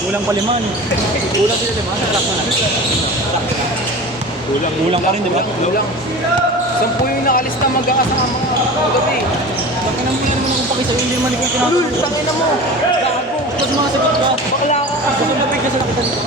Kulang pa liman. Kulang sila liman. Kulang pa rin, di ba? Kulang. 10 yung nakalista magkakasama mga gabi. Tangina mo yan mo kung pakisa yung liman ko tinatanong. Lul, tangina mo. Gago. Tapos mga sagot ka. Bakla ka kasi. Kasi nabig ka sa nakita nito.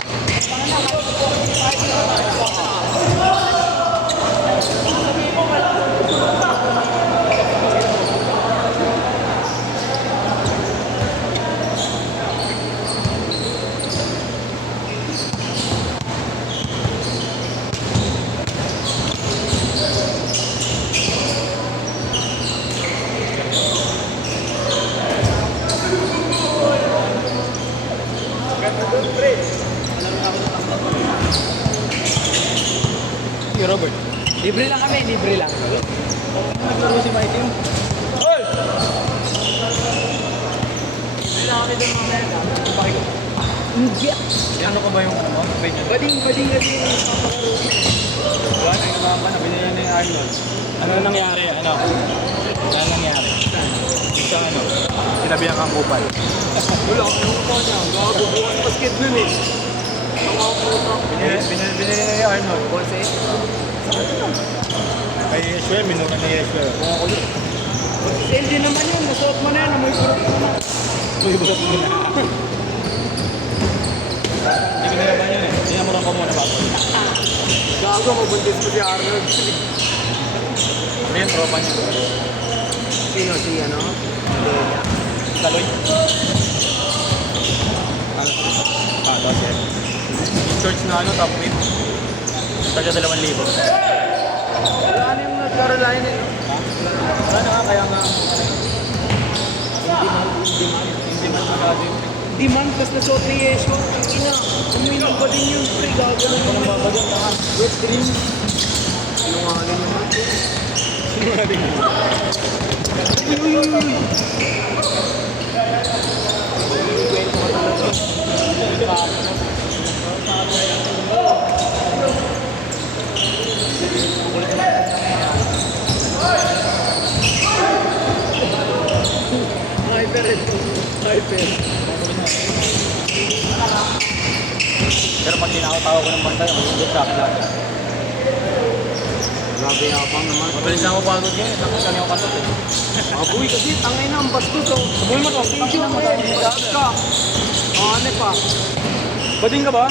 Hey, Robert. Libre lang kami, libre lang. Naglaro si Mikey yun. Hoy! Libre lang kami doon mamaya. Bakit? Hindi. Ano ka ba yung ano? Wait. Bading. Wala na, yung naman. Binili na yung Arnold. Ano nangyari? Ano nangyari? Sa ano? Sinabihan kang kupal. Wala akong pumunta niya. Gago, bukas basket nun eh. Ang mga pumunta. Binili na yung Arnold. Kasi? Kay Yeshua, minutan na Yeshua. Kung ako yun. LG naman yun, nasuot mo na yan, amoy purot mo na. Uy, bukat mo na. Hindi ko nalaban yun eh. Sinamuran ko muna ba? Gago, mabuntis mo si Arnold. Ano yung tropa niya? Sino si ano? Taloy. Tapos eh. Yung shorts na ano, top whip. Taga 2,000. Wala na yung nag-Caroline eh. Wala na nga, kaya nga. Hindi man magagawa yun. Di man, tas nasuot ni Yesho. Ina, uminom pa din yung pre. Gago na Anong babagyan ka nga? Wet dream. Sinungaling naman. Sino na din yun? Uy. Hyper. Pero pag tinakaw-tawa ko ng bantay, hindi sa akin lang. Grabe yapang naman. Mabilis na ako pagod ngayon. Tapos kami ako katot eh. Mabuhay kasi, tangay na, ang bastos oh. Sabuhin mo to. Thank you, bastos ka. Ano pa? Bading ka ba?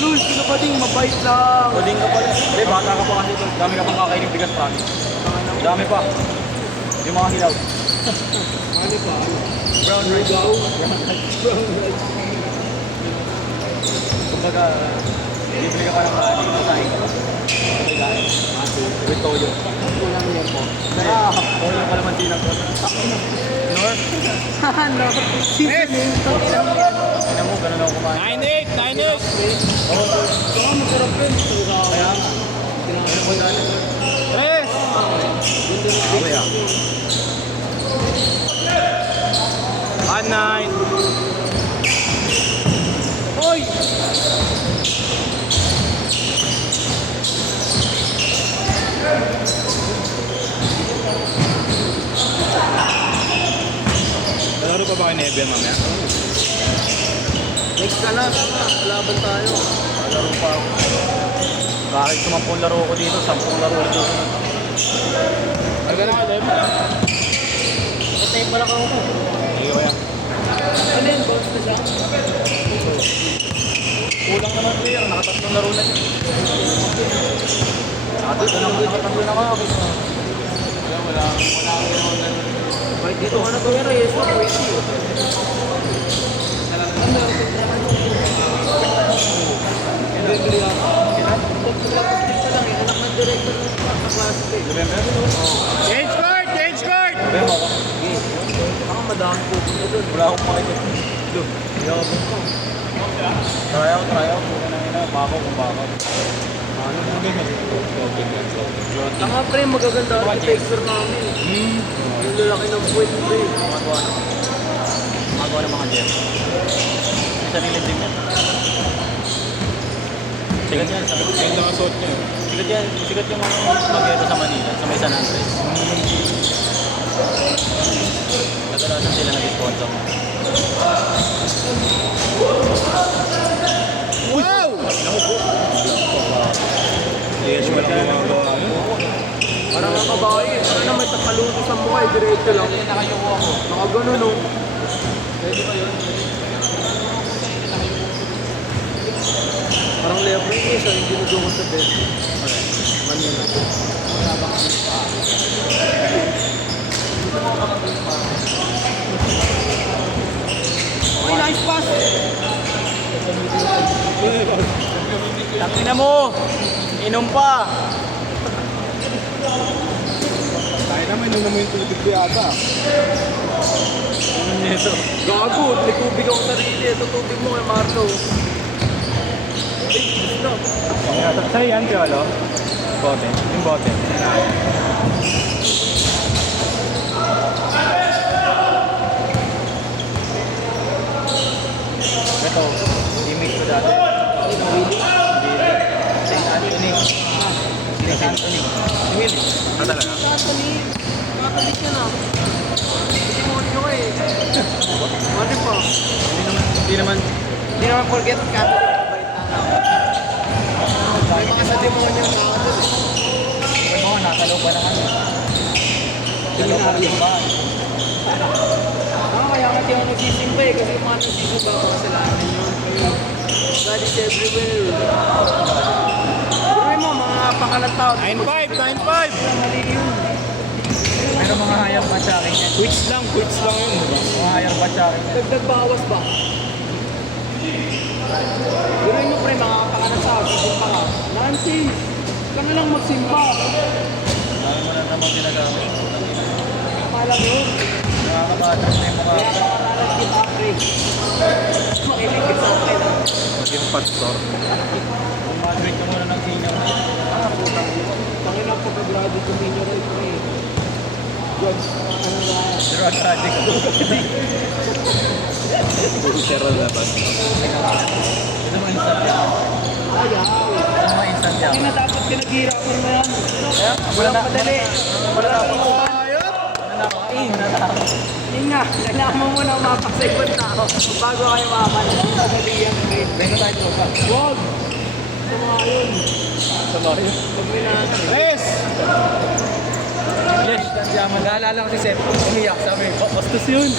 Lul, sino ba ding mabait lang? Bading ka pala. Hindi, bata ka pa kasi ito. Dami ka pang kakainin bigas promise. Dami pa. Yung mga hilaw. Ano pa? Brown rice. Brown rice. Kumbaga, bibili ka pa ng kanin. Masahin ka pa. With toyo. Kulang yan po. Toyo pa naman tinag ko. Nor? Ano? Seasoning. Tignan mo, ganun ako kumain. 9-8! Oo, Saka masarap yun. kaya nga. Ano po dali ko? Tres! Okay ah. 1-9. Hoy! Laro pa ba kayo Nebia mamaya? Next ka na. Laban tayo. Laro pa ako. Kahit 10 laro ko dito, 10 laro ko dito. Ay, ganun ka, Deb? Patay pala ka ako. Hindi ko yan. Ano yun? Bounce na siya? Kulang naman player, nakatatlong laro na siya. Nakatatlo na ako. Wala Kahit dito ka na tumira, yes, pwede. Bibili ako. Pagpapastik ka lang eh, anak ng director ng klase eh. November? Change court! Change court! November ako. Baka madami po ko doon. Wala akong makikita. Yabang ko. Try out. Kung ano yun, bako kung bako. Ano mo ganyan? Tanga pre, magaganda ang texture namin. Yung lalaki ng puwet pre. Magawa ng mga gem. May sarili din yan. Sigat yan. Sigat ang suot niya. Sigat yung mga magero sa Manila, sa may San Andres. sponsor mo. Wow! Naku po. Yes, walang gumagawa. Parang ang kabahay eh. Ano, may takaluto sa mukha eh. Diretso lang. Nakayuko ako. Nakagano no. Pwede ba yun? Parang level yung isa. Yung ginudo ko sa bed. Manila. Uy, nice pass! Tangina mo! Inom pa! Tayo naman, yun naman yung tubig ko yata. Inom nito. Gago, may tubig ako sarili. Ito tubig mo kay Marlo. Sa'yo yan, Piolo? Bote. Yung bote. Ito, image ko dati. St. Anthony. St. Anthony. Will. Ah, talaga? Catholic. Catholic yan ah. Demonyo ka eh. Ano pa? Hindi naman forget Catholic. May mga sa demonyo na ako doon eh. Pero mo, nasa loob ba naman? Sa loob ba ng bahay? Kaya nga di ako nagsisimba eh. Kasi yung mga nagsisimba ko kasalanan yun. God is everywhere. Pero mo, mga pakalat tao. 9-5! 9-5! Mali yun. Pero mga hayang pa sa akin yan. Quits lang yun. Mga hayang pa sa akin yan. Dagdag bawas ba? Gano'n mo pre, mga pakalat tao. Simba ka. Nancy, ka na lang magsimba. Dami mo na naman ginagamit. Malang yun. Nakakabata na yung mga Kaya nakaralan kita pre. Makinig ka sa akin. maging pastor. Kung graduate ka muna ng senior na yun. Tangin ang pagka-graduate ko ninyo rin pre. Drugs, ano ba? Drug addict. Zero labas. Ito mga instant yan. Ayaw. Ito mga instant yan. Hindi na dapat pinaghirapan mo yan. Kaya, Walang madali. Walang kalimutan. Yun nga, nalaman mo na mapasagot na ako bago kayo maman. Madali yan, pre. Bento tayo ito pa. Wag! Sama yun. Sama yun. Pag may nakakari. Yes! Yes, yaman. Naalala ko si Seth. Umiyak. Sabi, bastos yun.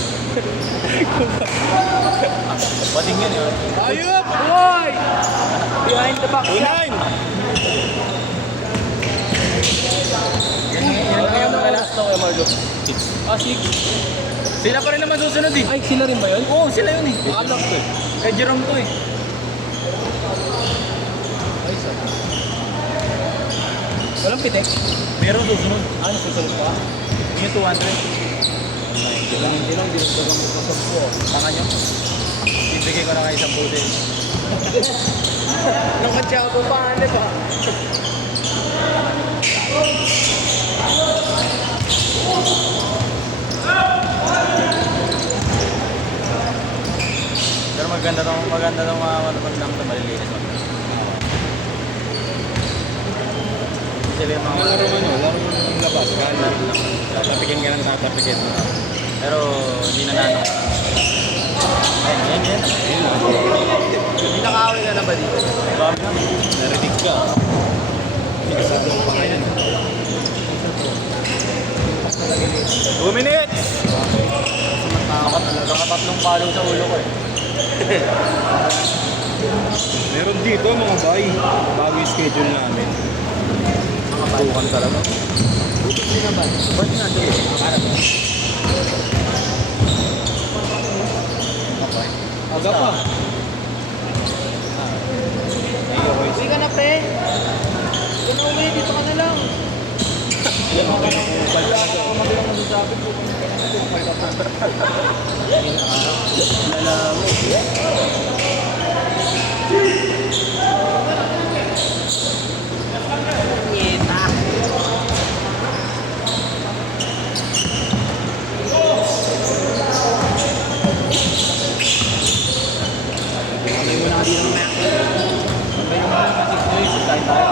Bading yun yun. Ayop! Hoy! Behind the back shot. Unahin! Yan lang yung mga last na kay Marlo. Ah, sige. Sila pa rin naman susunod eh. Ay, sila rin ba yun? Oo, sila yun eh. Alam ko eh. Kay Jerome to eh. Walang pitek. Meron susunod. Ano, susunod pa? Yung 200. Hindi lang, dinagdagan mo pa sa po. Tanga nyo. Ibigay ko na kayo isang puti. Nakatsyago pa, ano ba? Pero maganda tong mga matapad lang ito. Malilinis mo. Sila yung mga Laro mo ng labas. Gala. tatapikin ka lang tatapikin. Pero hindi na nanong. Ayun, yan. Hindi nakawin na na ba dito? Babi na. Narinig ka. Hindi ka sabi mo pa ngayon. 2 minutes! Nakatatlong palo sa ulo ko eh. Meron dito mga bay. Bago yung schedule namin. Tukan talaga. Butot din na ba? Ba't nga doon? Makakarap. Okay. Aga pa. Uwi ka na, pre. Doon na uwi, dito ka na lang. Ako mabilang masasabi ko kung kailangan ko. Lalago. Nyeta. Patay mo na ka dito ng Mac. Patay mo na ng 6 days. Tayo.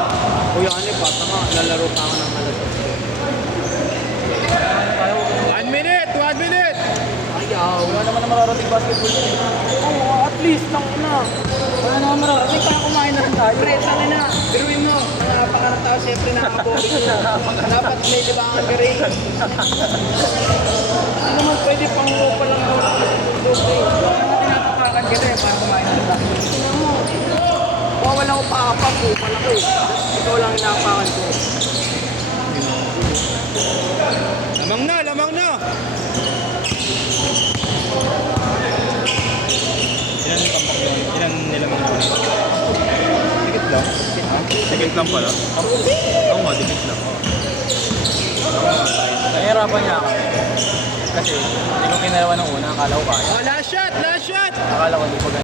Kuya, ano pa? Tama, lalaro pa ako ng alas. 1 minute! 1 minute! Ayaw. mararating basketball yun. Oo, at least, tang ina. Wala naman mararating, kaya kumain na rin tayo. Pre, tang ina. Biruin mo, mga pangarap tao, siyempre nakakaboring mo. Dapat may libangan ka rin. Hindi naman pwede pang pa lang daw. Kaya tinatapakan ka rin para kumain na rin tayo. Tingnan mo. Wala ko pa-apak ko, malaki. Ikaw lang inapakan ko. Lamang na, lamang na! Ilan yung kampak doon? Ilan nilamang doon? Dikit lang. Dikit lang pala. Oo nga, dikit lang. Nahihirapan niya ako. Kasi hindi ko kinalawa ng una, akala ko kaya. Oh, last shot! Last shot! Akala ko hindi ko